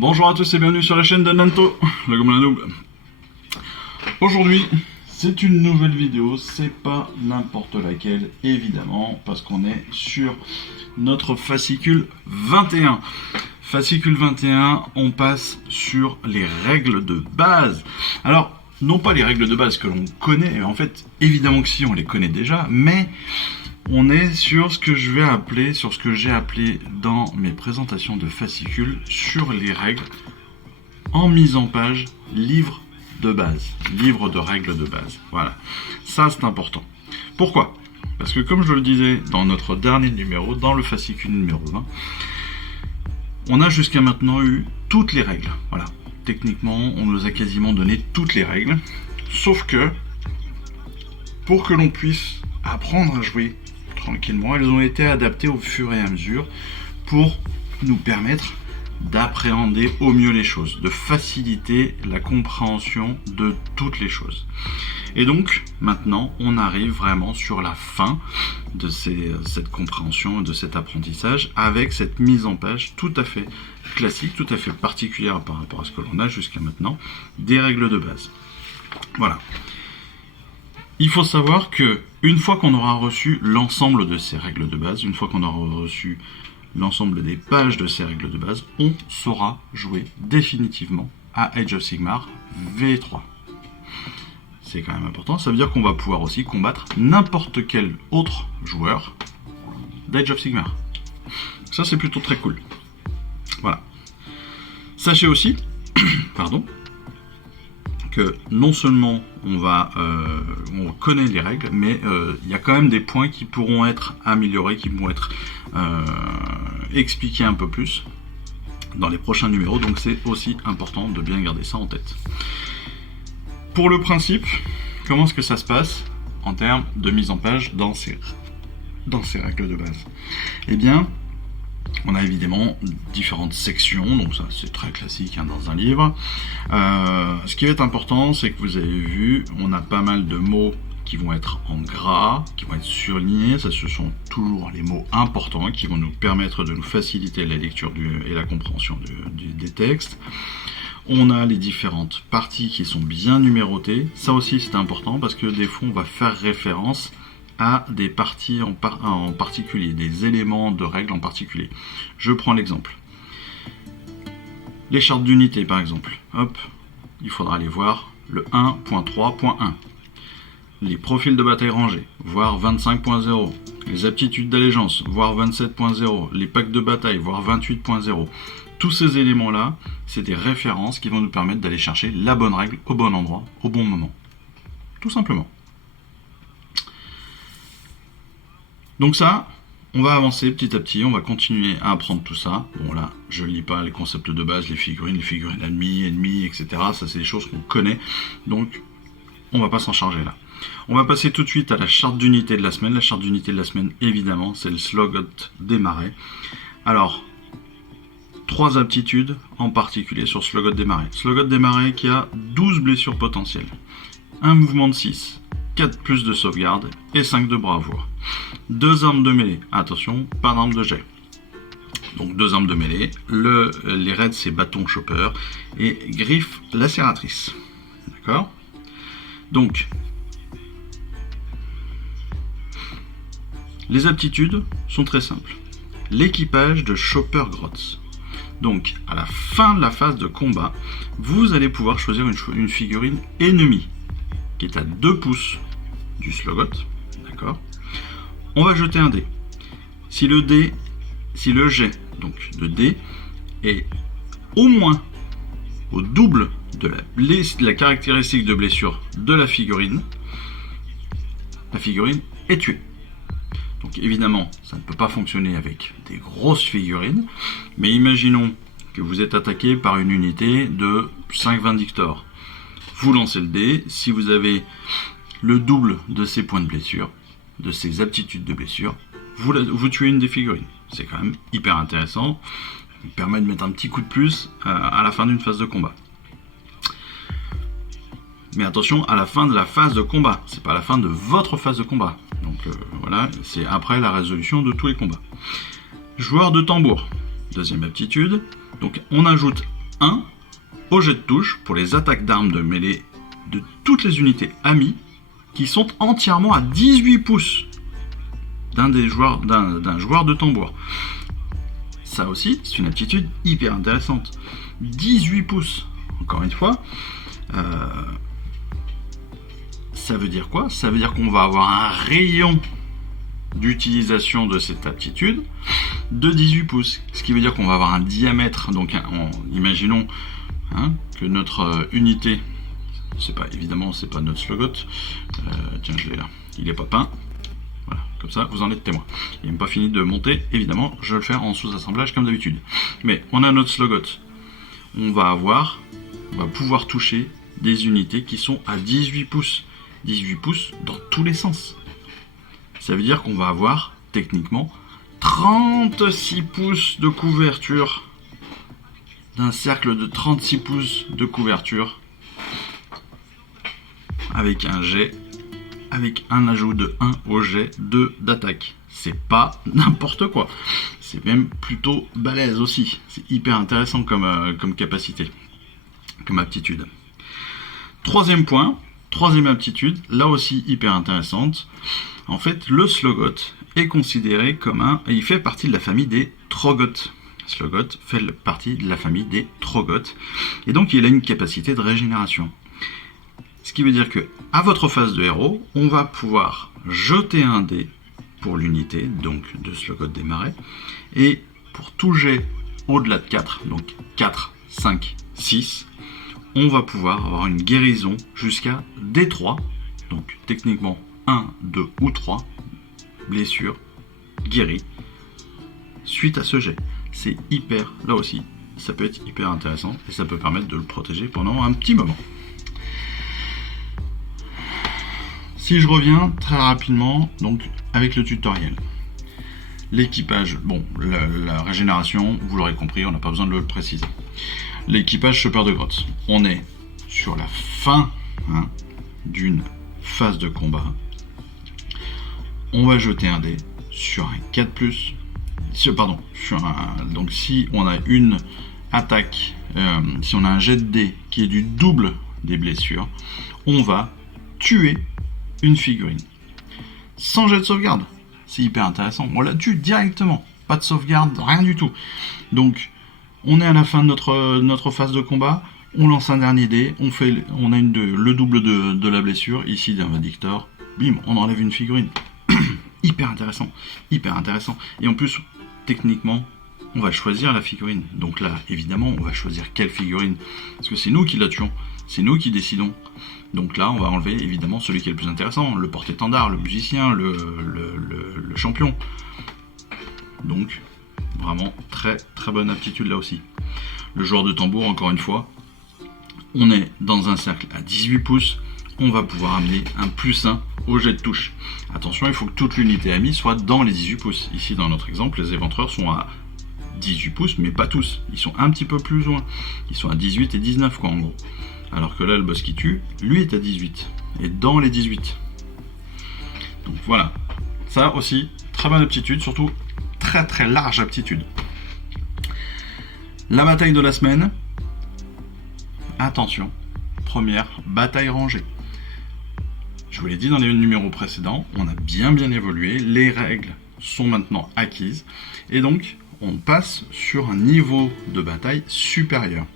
Bonjour à tous et bienvenue sur la chaîne de Nanto, le Gobelin Noob. Aujourd'hui, c'est une nouvelle vidéo, c'est pas n'importe laquelle, évidemment, parce qu'on est sur notre fascicule 21. Fascicule 21, on passe sur les règles de base. Alors, non pas les règles de base que l'on connaît, en fait, évidemment que si, on les connaît déjà, mais on est sur ce que je vais appeler, sur ce que j'ai appelé dans mes présentations de fascicules, sur les règles en mise en page, livre de base, livre de règles de base. Voilà, ça c'est important. Pourquoi? Parce que comme je le disais dans notre dernier numéro, dans le fascicule numéro 20, on a jusqu'à maintenant eu toutes les règles. Voilà, techniquement, on nous a quasiment donné toutes les règles, sauf que pour que l'on puisse apprendre à jouer tranquillement, elles ont été adaptées au fur et à mesure pour nous permettre d'appréhender au mieux les choses, de faciliter la compréhension de toutes les choses. Et donc maintenant on arrive vraiment sur la fin de cette compréhension, de cet apprentissage, avec cette mise en page tout à fait classique, tout à fait particulière par rapport à ce que l'on a jusqu'à maintenant, des règles de base. Voilà. Il faut savoir que une fois qu'on aura reçu l'ensemble de ces règles de base, une fois qu'on aura reçu l'ensemble des pages de ces règles de base, on saura jouer définitivement à Age of Sigmar V3. C'est quand même important, ça veut dire qu'on va pouvoir aussi combattre n'importe quel autre joueur d'Age of Sigmar. Ça c'est plutôt très cool. Voilà. Sachez aussi, pardon, que non seulement on connaît les règles, mais il y a quand même des points qui pourront être améliorés, qui vont être expliqués un peu plus dans les prochains numéros, donc c'est aussi important de bien garder ça en tête. Pour le principe, comment est-ce que ça se passe en termes de mise en page dans ces règles de base? Eh bien, on a évidemment différentes sections, donc ça c'est très classique dans un livre. Ce qui va être important, c'est que vous avez vu, on a pas mal de mots qui vont être en gras, qui vont être surlignés. Ça, ce sont toujours les mots importants qui vont nous permettre de nous faciliter la lecture et la compréhension des textes. On a les différentes parties qui sont bien numérotées. Ça aussi c'est important parce que des fois on va faire référence à des parties en particulier, des éléments de règles en particulier. Je prends l'exemple. Les chartes d'unité par exemple. Hop, il faudra aller voir le 1.3.1. Les profils de bataille rangés, voire 25.0. Les aptitudes d'allégeance, voire 27.0. Les packs de bataille, voire 28.0. Tous ces éléments-là, c'est des références qui vont nous permettre d'aller chercher la bonne règle au bon endroit, au bon moment. Tout simplement. Donc ça, on va avancer petit à petit, on va continuer à apprendre tout ça. Bon là, je ne lis pas les concepts de base, les figurines ennemies, etc. Ça c'est des choses qu'on connaît, donc on va pas s'en charger là. On va passer tout de suite à la charte d'unité de la semaine. La charte d'unité de la semaine, évidemment, c'est le Slogot des Marais. Alors, 3 aptitudes en particulier sur Slogot des Marais. Slogot des Marais qui a 12 blessures potentielles, un mouvement de 6, 4 plus de sauvegarde et 5 de bravoure. 2 armes de mêlée, attention, pas d'armes de jet. Donc 2 armes de mêlée, les raids c'est bâton chopper et griffe lacératrice. D'accord? Donc, les aptitudes sont très simples. L'équipage de Chopper Grotz. Donc, à la fin de la phase de combat, vous allez pouvoir choisir une figurine ennemie qui est à 2 pouces du Slogot. D'accord? On va jeter un dé. Si le jet donc de dé est au moins au double de la caractéristique de blessure de la figurine est tuée. Donc évidemment, ça ne peut pas fonctionner avec des grosses figurines, mais imaginons que vous êtes attaqué par une unité de 5 Vindictors. Vous lancez le dé, si vous avez le double de ces points de blessure, de ces aptitudes de blessure, vous tuez une des figurines. C'est quand même hyper intéressant, ça permet de mettre un petit coup de plus à la fin d'une phase de combat. Mais attention, à la fin de la phase de combat, c'est pas à la fin de votre phase de combat. Donc voilà, c'est après la résolution de tous les combats. Joueur de tambour, deuxième aptitude. Donc on ajoute 1 au jet de touche pour les attaques d'armes de mêlée de toutes les unités amies qui sont entièrement à 18 pouces d'un joueur de tambour. Ça aussi, c'est une aptitude hyper intéressante. 18 pouces, encore une fois. Ça veut dire quoi? Ça veut dire qu'on va avoir un rayon d'utilisation de cette aptitude de 18 pouces. Ce qui veut dire qu'on va avoir un diamètre. Donc, imaginons que notre unité, évidemment, c'est pas notre slogot. Tiens, je l'ai là. Il est pas peint. Voilà, comme ça, vous en êtes témoin. Il n'est même pas fini de monter. Évidemment, je vais le faire en sous-assemblage comme d'habitude. Mais on a notre slogot. On va pouvoir toucher des unités qui sont à 18 pouces. 18 pouces dans tous les sens. Ça veut dire qu'on va avoir, techniquement, 36 pouces de couverture d'un cercle de 36 pouces de couverture avec un jet, avec un ajout de 1 au jet d'attaque. C'est pas n'importe quoi. C'est même plutôt balèze aussi. C'est hyper intéressant comme capacité, comme aptitude. Troisième point, troisième aptitude, là aussi hyper intéressante. En fait, le Slogot est considéré comme il fait partie de la famille des Troggoth. Slogot fait partie de la famille des Troggoth. Et donc, il a une capacité de régénération. Ce qui veut dire que, à votre phase de héros, on va pouvoir jeter un dé pour l'unité, donc de Slogot des Marais. Et pour tout jet au-delà de 4, donc 4, 5, 6, on va pouvoir avoir une guérison jusqu'à D3, donc techniquement 1, 2 ou 3 blessures guéries suite à ce jet. C'est hyper, là aussi, ça peut être hyper intéressant et ça peut permettre de le protéger pendant un petit moment. Si je reviens très rapidement, donc avec le tutoriel. L'équipage, bon, la régénération, vous l'aurez compris, on n'a pas besoin de le préciser. L'équipage chopper de grotte. On est sur la fin d'une phase de combat. On va jeter un dé sur un 4+. Donc si on a une attaque, si on a un jet de dé qui est du double des blessures, on va tuer une figurine. Sans jet de sauvegarde. C'est hyper intéressant. On la tue directement. Pas de sauvegarde, rien du tout. Donc, on est à la fin de notre phase de combat. On lance un dernier dé. On a le double de la blessure. Ici, d'un Vindictor. Bim, on enlève une figurine. Hyper intéressant. Hyper intéressant. Et en plus, techniquement, on va choisir la figurine. Donc là, évidemment, on va choisir quelle figurine. Parce que c'est nous qui la tuons. C'est nous qui décidons. Donc là, on va enlever évidemment celui qui est le plus intéressant, le porte-étendard, le musicien, le champion. Donc, vraiment très très bonne aptitude là aussi. Le joueur de tambour, encore une fois, on est dans un cercle à 18 pouces, on va pouvoir amener un +1 au jet de touche. Attention, il faut que toute l'unité amie soit dans les 18 pouces. Ici, dans notre exemple, les éventreurs sont à 18 pouces, mais pas tous. Ils sont un petit peu plus loin. Ils sont à 18 et 19, quoi, en gros. Alors que là, le boss qui tue, lui est à 18. Et dans les 18. Donc voilà. Ça aussi, très bonne aptitude, surtout très très large aptitude. La bataille de la semaine. Attention. Première bataille rangée. Je vous l'ai dit dans les numéros précédents, on a bien évolué. Les règles sont maintenant acquises. Et donc, on passe sur un niveau de bataille supérieur.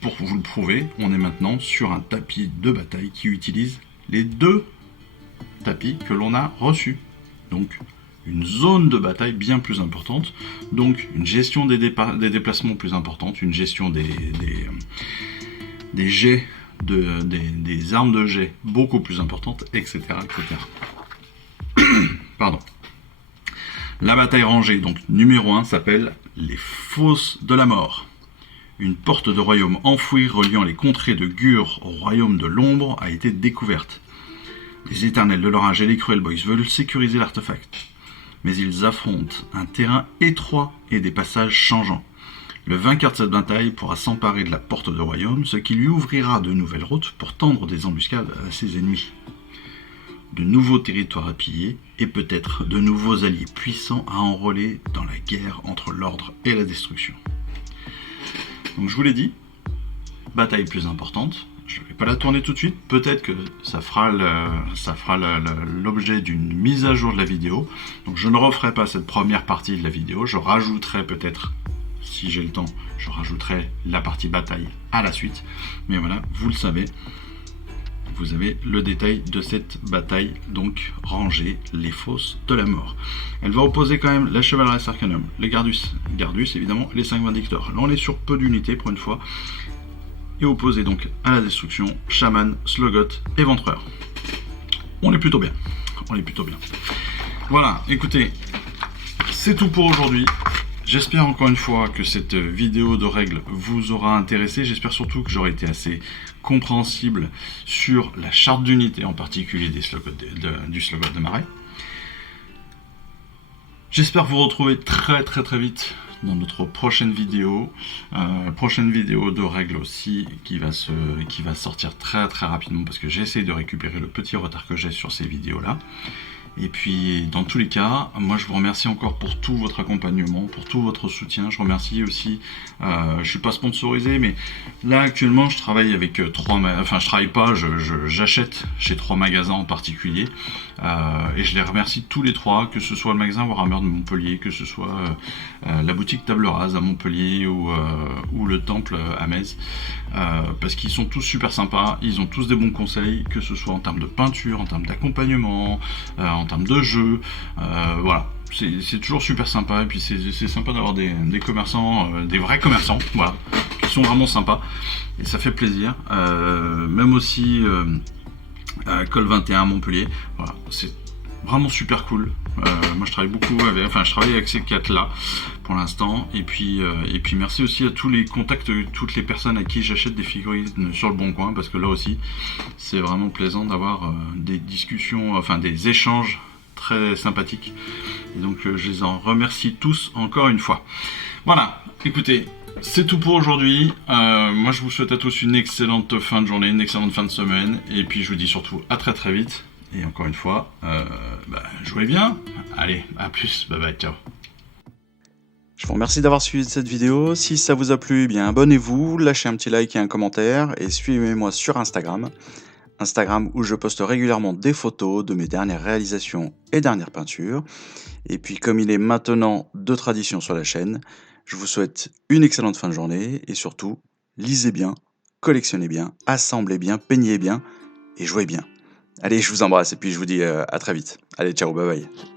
Pour vous le prouver, on est maintenant sur un tapis de bataille qui utilise les deux tapis que l'on a reçus. Donc, une zone de bataille bien plus importante, donc une gestion des déplacements plus importante, une gestion des jets, des armes de jet beaucoup plus importante, etc. Pardon. La bataille rangée, donc numéro 1, s'appelle les Fosses de la Mort. Une porte de royaume enfouie reliant les contrées de Gur au royaume de l'ombre a été découverte. Les éternels de l'orage et les Cruel Boys veulent sécuriser l'artefact. Mais ils affrontent un terrain étroit et des passages changeants. Le vainqueur de cette bataille pourra s'emparer de la porte de royaume, ce qui lui ouvrira de nouvelles routes pour tendre des embuscades à ses ennemis. De nouveaux territoires à piller et peut-être de nouveaux alliés puissants à enrôler dans la guerre entre l'ordre et la destruction. Donc je vous l'ai dit, bataille plus importante. Je ne vais pas la tourner tout de suite. Peut-être que ça fera l'objet d'une mise à jour de la vidéo. Donc je ne referai pas cette première partie de la vidéo. Je rajouterai peut-être, si j'ai le temps, je rajouterai la partie bataille à la suite. Mais voilà, vous le savez. Vous avez le détail de cette bataille, donc rangée, les fosses de la mort. Elle va opposer quand même la chevalerie arcanum, les Gardus évidemment, les 5 Vindictors. Là on est sur peu d'unités pour une fois. Et opposé donc à la destruction, chaman, slogot et ventreur. On est plutôt bien. Voilà, écoutez, c'est tout pour aujourd'hui. J'espère encore une fois que cette vidéo de règles vous aura intéressé. J'espère surtout que j'aurai été assez compréhensible sur la charte d'unité, en particulier du slogot de Marais. J'espère vous retrouver très vite dans notre prochaine vidéo de règles aussi qui va sortir très rapidement parce que j'essaie de récupérer le petit retard que j'ai sur ces vidéos là. Et puis dans tous les cas, moi je vous remercie encore pour tout votre accompagnement, pour tout votre soutien. Je remercie aussi, je suis pas sponsorisé, mais là actuellement je travaille avec j'achète chez 3 magasins en particulier, et je les remercie tous les 3, que ce soit le magasin Warhammer de Montpellier, que ce soit la boutique Table Rase à Montpellier ou le temple à Metz, parce qu'ils sont tous super sympas, ils ont tous des bons conseils, que ce soit en termes de peinture, en termes d'accompagnement, en termes de jeu, voilà, c'est toujours super sympa. Et puis c'est sympa d'avoir des commerçants, des vrais commerçants, voilà, qui sont vraiment sympas, et ça fait plaisir. Même aussi Col 21 à Montpellier, voilà, c'est vraiment super cool. Moi je travaille avec ces 4 là pour l'instant, et puis merci aussi à tous les contacts, toutes les personnes à qui j'achète des figurines sur le Bon Coin, parce que là aussi c'est vraiment plaisant d'avoir des discussions, enfin des échanges très sympathiques, et donc je les en remercie tous encore une fois. Voilà, écoutez, c'est tout pour aujourd'hui. Moi je vous souhaite à tous une excellente fin de journée, une excellente fin de semaine, et puis je vous dis surtout à très vite. Et encore une fois, jouez bien. Allez, à plus. Bye bye, ciao. Je vous remercie d'avoir suivi cette vidéo. Si ça vous a plu, eh bien abonnez-vous, lâchez un petit like et un commentaire, et suivez-moi sur Instagram où je poste régulièrement des photos de mes dernières réalisations et dernières peintures. Et puis comme il est maintenant de tradition sur la chaîne, je vous souhaite une excellente fin de journée, et surtout, lisez bien, collectionnez bien, assemblez bien, peignez bien et jouez bien. Allez, je vous embrasse et puis je vous dis à très vite. Allez, ciao, bye bye.